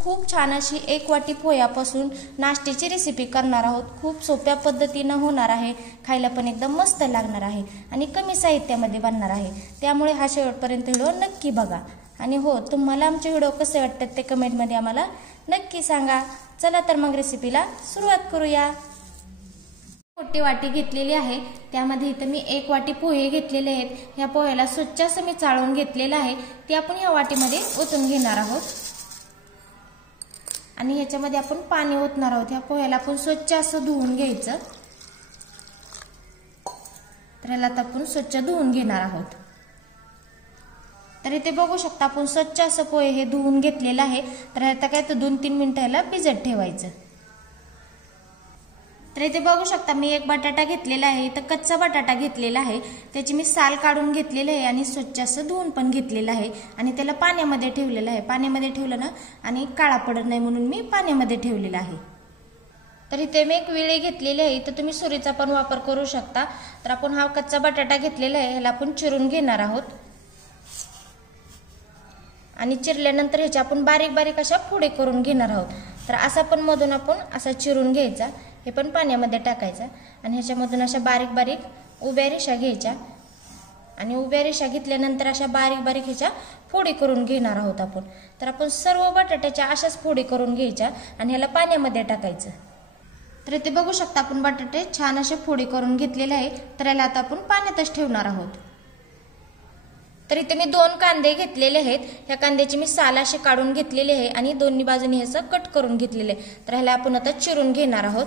खूप छान अशी एक वाटी पोह्यापासून नाश्त्याची रेसिपी करणार आहोत। खूप सोप्या पद्धतीने होणार आहे, खायला पण एकदम मस्त लागणार आहे आणि कमी साहित्यामध्ये बनणार आहे। त्यामुळे हा शेवटपर्यंत व्हिडिओ नक्की बघा। आणि हो, तुम्हाला आमचे व्हिडिओ कसे वाटतात ते कमेंटमध्ये आम्हाला नक्की सांगा। चला तर मग रेसिपीला सुरुवात करूया। मोठी वाटी घेतलेली आहे, त्यामध्ये इथे मी एक वाटी पोहे घेतलेले आहेत। या पोह्याला स्वच्छ असं मी चाळून घेतलेलं आहे, ते आपण या वाटीमध्ये ओतून घेणार आहोत आणि ह्याच्यामध्ये आपण पाणी ओतणार आहोत। या पोह्याला आपण स्वच्छ असं धुवून घ्यायचं। तर याला आपण स्वच्छ धुवून घेणार आहोत। तर इथे बघू शकता आपण स्वच्छ असं पोहे हे धुवून घेतलेलं आहे। तर आता काय तर 2-3 मिनिटं याला भिजत ठेवायचं। तर इथे बघू शकता मी एक बटाटा घेतलेला आहे, इथं कच्चा बटाटा घेतलेला आहे, त्याची मी साल काढून घेतलेली आहे आणि स्वच्छ असं धुवून पण घेतलेलं आहे आणि त्याला पाण्यामध्ये ठेवलेलं आहे। पाण्यामध्ये ठेवलं ना आणि काळा पडत नाही म्हणून मी पाण्यामध्ये ठेवलेलं आहे। तर इथे मी एक विळी घेतलेली आहे, इथं तुम्ही सुरीचा पण वापर करू शकता। तर आपण हा कच्चा बटाटा घेतलेला आहे, ह्याला आपण चिरून घेणार आहोत आणि चिरल्यानंतर ह्याच्या आपण बारीक बारीक अशा फोडी करून घेणार आहोत। तर असा पण मधून आपण असा चिरून घ्यायचा, हे पण पाण्यामध्ये टाकायचा आणि ह्याच्यामधून अशा बारीक बारीक उभ्या रेषा घ्यायच्या आणि उभ्या रेषा घेतल्यानंतर अशा बारीक बारीक ह्याच्या फोडी करून घेणार आहोत आपण। तर आपण सर्व बटाट्याच्या अशाच फोडी करून घ्यायच्या आणि ह्याला पाण्यामध्ये टाकायचं। तर इथे बघू शकता आपण बटाटे छान असे फोडी करून घेतलेले आहे। तर याला आता आपण पाण्यातच ठेवणार आहोत। तर इथे मी 2 कांदे घेतलेले आहेत, ह्या कांद्याची मी साल अशी काढून घेतलेली आहे आणि दोन्ही बाजूनी ह्याचं कट करून घेतलेले आहे। तर ह्याला आपण आता चिरून घेणार आहोत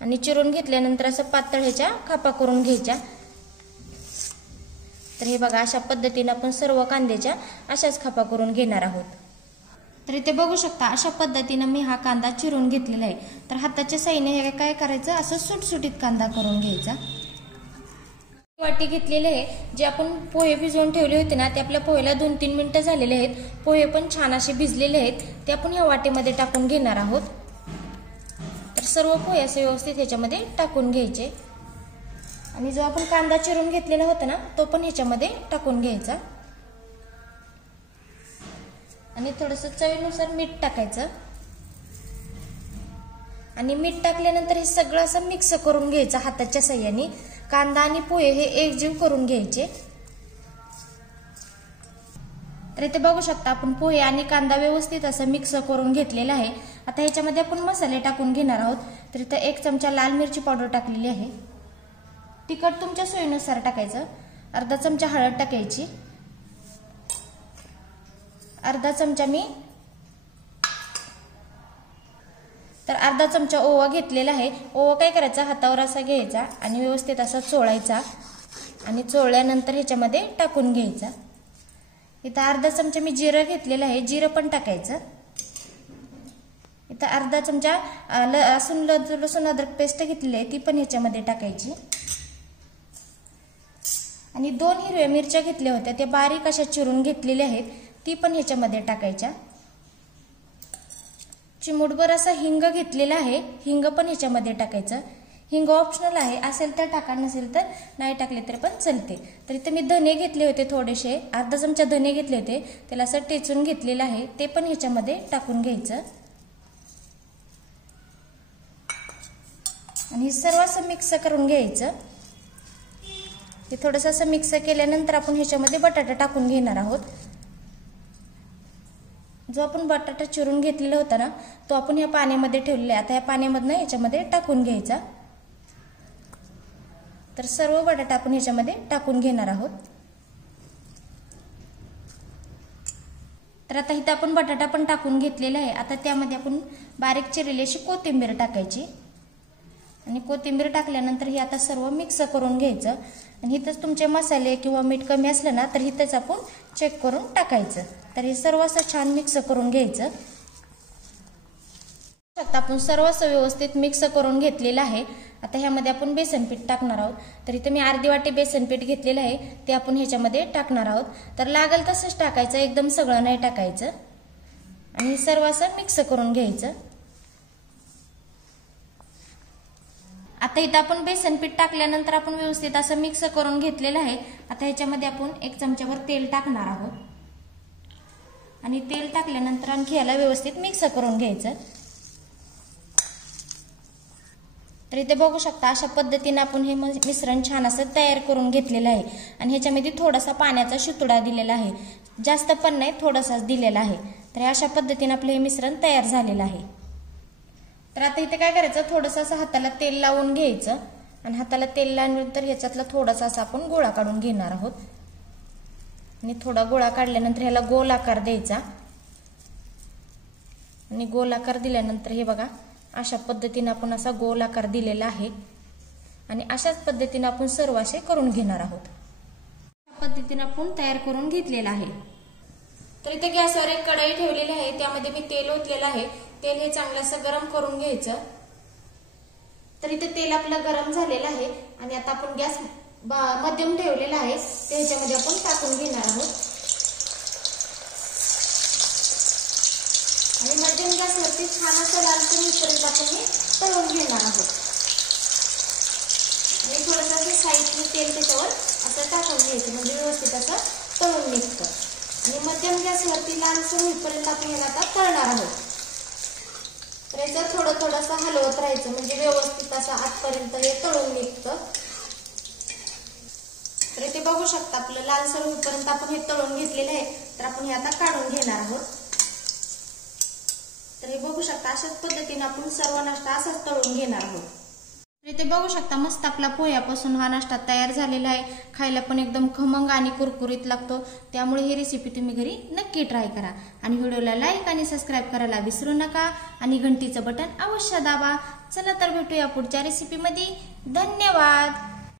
आणि चिरून घेतल्यानंतर असं पातळ ह्याच्या कापा करून घ्यायच्या। तर हे बघा अशा पद्धतीने आपण सर्व कांद्याच्या अशाच कापा करून घेणार आहोत। तर इथे बघू शकता अशा पद्धतीने मी हा कांदा चिरून घेतलेला आहे। तर हाताच्या साहाय्याने हे काय करायचं, असं सुटसुटीत कांदा करून घ्यायचा। वाटी घेतलेले आहे, जे आपण पोहे भिजवून ठेवले होते ना, ते आपल्या पोह्याला 2-3 मिनिटं झालेले आहेत। पोहे पण छान असे भिजलेले आहेत, ते आपण ह्या वाटीमध्ये टाकून घेणार आहोत। तर सर्व पोहे असे व्यवस्थित ह्याच्यामध्ये टाकून घ्यायचे आणि जो आपण कांदा चिरून घेतलेला होता ना, तो पण ह्याच्यामध्ये टाकून घ्यायचा आणि थोडंसं चवीनुसार मीठ टाकायचं आणि मीठ टाकल्यानंतर हे सगळं असं मिक्स करून घ्यायचं हाताच्या साहाय्याने। कांदा आणि पोहे हे एकजीव करून घ्यायचे। तर इथे बघू शकता आपण पोहे आणि कांदा व्यवस्थित असं मिक्स करून घेतलेला आहे। आता ह्याच्यामध्ये आपण मसाले टाकून घेणार आहोत। तर इथे 1 चमचा लाल मिरची पावडर टाकलेली आहे, तिखट तुमच्या सोयीनुसार टाकायचं। अर्धा चमचा हळद टाकायची, अर्धा चमचा तर अर्धा चमचा ओवा घेतलेला आहे। ओवा काय करायचा, हातावर असा घ्यायचा आणि व्यवस्थित असा चोळायचा आणि चोळल्यानंतर ह्याच्यामध्ये टाकून घ्यायचा। इथं अर्धा चमचा मी जिरं घेतलेलं आहे, जिरं पण टाकायचं। इथं अर्धा चमचा लसूण अद्रक पेस्ट घेतलेली आहे, ती पण ह्याच्यामध्ये टाकायची आणि 2 हिरव्या मिरच्या घेतल्या होत्या, त्या बारीक अशा चिरून घेतलेल्या आहेत, ती पण ह्याच्यामध्ये टाकायच्या। चिमूटभर असा हिंग घेतलेला आहे, हिंग पण ह्याच्यामध्ये टाकायचं। हिंग ऑप्शनल आहे, असेल तर टाका, नसेल तर नाही टाकले तरी पण चालते। तर इथे मी धने घेतले होते थोडेसे, अर्धा चमचा धने घेतले होते, त्याला असं टेचून घेतलेलं आहे, ते पण ह्याच्यामध्ये टाकून घ्यायचं आणि सर्व असं मिक्स करून घ्यायचं। हे थोडंसं असं मिक्स केल्यानंतर आपण ह्याच्यामध्ये बटाटा टाकून घेणार आहोत। जो आपण बटाटा चिरून घेतलेला होता ना, तो आपण ह्या पाण्यामध्ये ठेवलेला आहे। आता या पाण्यामधनं ह्याच्यामध्ये टाकून घ्यायचा। तर सर्व बटाटा आपण ह्याच्यामध्ये टाकून घेणार आहोत। तर आता इथं आपण बटाटा पण टाकून घेतलेला आहे। आता त्यामध्ये आपण बारीक चिरलेली अशी कोथिंबीर टाकायची आणि कोथिंबीर टाकल्यानंतर हे आता सर्व मिक्स करून घ्यायचं आणि इथंच तुमचे मसाले किंवा मीठ कमी असलं ना, तर इथंच आपण चेक करून टाकायचं। तर हे सर्व असं छान मिक्स करून घ्यायचं। आपण सर्व असं व्यवस्थित मिक्स करून घेतलेलं आहे। आता ह्यामध्ये आपण बेसन पीठ टाकणार आहोत। तर इथे मी अर्धी वाटी बेसन पीठ घेतलेलं आहे, ते आपण ह्याच्यामध्ये टाकणार आहोत। तर लागेल तसंच टाकायचं, एकदम सगळं नाही टाकायचं आणि सर्व असं मिक्स करून घ्यायचं। आता इथं आपण बेसन पीठ टाकल्यानंतर आपण व्यवस्थित असं मिक्स करून घेतलेलं आहे। आता ह्याच्यामध्ये आपण 1 चमचाभर तेल टाकणार आहोत आणि तेल टाकल्यानंतर आणखी याला व्यवस्थित मिक्स करून घ्यायचं। तर इथे बघू शकता अशा पद्धतीने आपण हे मिश्रण छान असं तयार करून घेतलेलं आहे आणि ह्याच्यामध्ये थोडासा पाण्याचा शितुडा दिलेला आहे, जास्त पण नाही, थोडासाच दिलेला आहे। तर अशा पद्धतीने आपलं हे मिश्रण तयार झालेलं आहे। तर आता इथे काय करायचं, थोडंसं असं हाताला तेल लावून घ्यायचं आणि हाताला तेल लावल्यानंतर ह्याच्यातला थोडासा असा आपण गोळा काढून घेणार आहोत आणि थोडा गोळा काढल्यानंतर ह्याला गोल आकार द्यायचा आणि गोल आकार दिल्यानंतर हे बघा अशा पद्धतीने आपण असा गोल आकार दिलेला आहे आणि अशाच पद्धतीने आपण सर्व असे करून घेणार आहोत। अशा पद्धतीने आपण तयार करून घेतलेला आहे। तर इथे गॅसवर एक कढई ठेवलेली आहे, त्यामध्ये मी तेल ओतलेलं आहे। तेल हे चांगलं असं गरम करून घ्यायचं। तर इथे तेल आपलं गरम झालेलं आहे आणि आता आपण गॅस मध्यम ठेवलेला आहे, ते ह्याच्यामध्ये आपण टाकून घेणार आहोत आणि मध्यम गॅसवरती छान असं लालसर होईपर्यंत आपण हे तळून घेणार आहोत आणि थोडंसं असं साईडने तेल त्याच्यावर असं टाकून घ्यायचं, म्हणजे व्यवस्थित असं तळून निघतं आणि मध्यम गॅसवरती लालसर होईपर्यंत आपण याला आता तळणार आहोत। तर याचं थोडं थोडंसं हलवत राहायचं, म्हणजे व्यवस्थित असं आतपर्यंत हे तळून निघतं। तर इथे बघू शकता आपलं लालसर होईपर्यंत आपण हे तळून घेतलेलं आहे। तर आपण हे आता काढून घेणार आहोत। तर हे बघू शकता अशाच पद्धतीने आपण सर्व नाश्ता असाच तळून घेणार आहोत। तर इथे बघू शकता मस्त आपला पोह्यापासून हा नाश्ता तयार झालेला आहे। खायला पण एकदम खमंग आणि कुरकुरीत लागतो, त्यामुळे ही रेसिपी तुम्ही घरी नक्की ट्राय करा आणि व्हिडिओला लाईक आणि सबस्क्राईब करायला विसरू नका आणि घंटीचं बटन अवश्य दाबा। चला तर भेटूया पुढच्या रेसिपीमध्ये। धन्यवाद।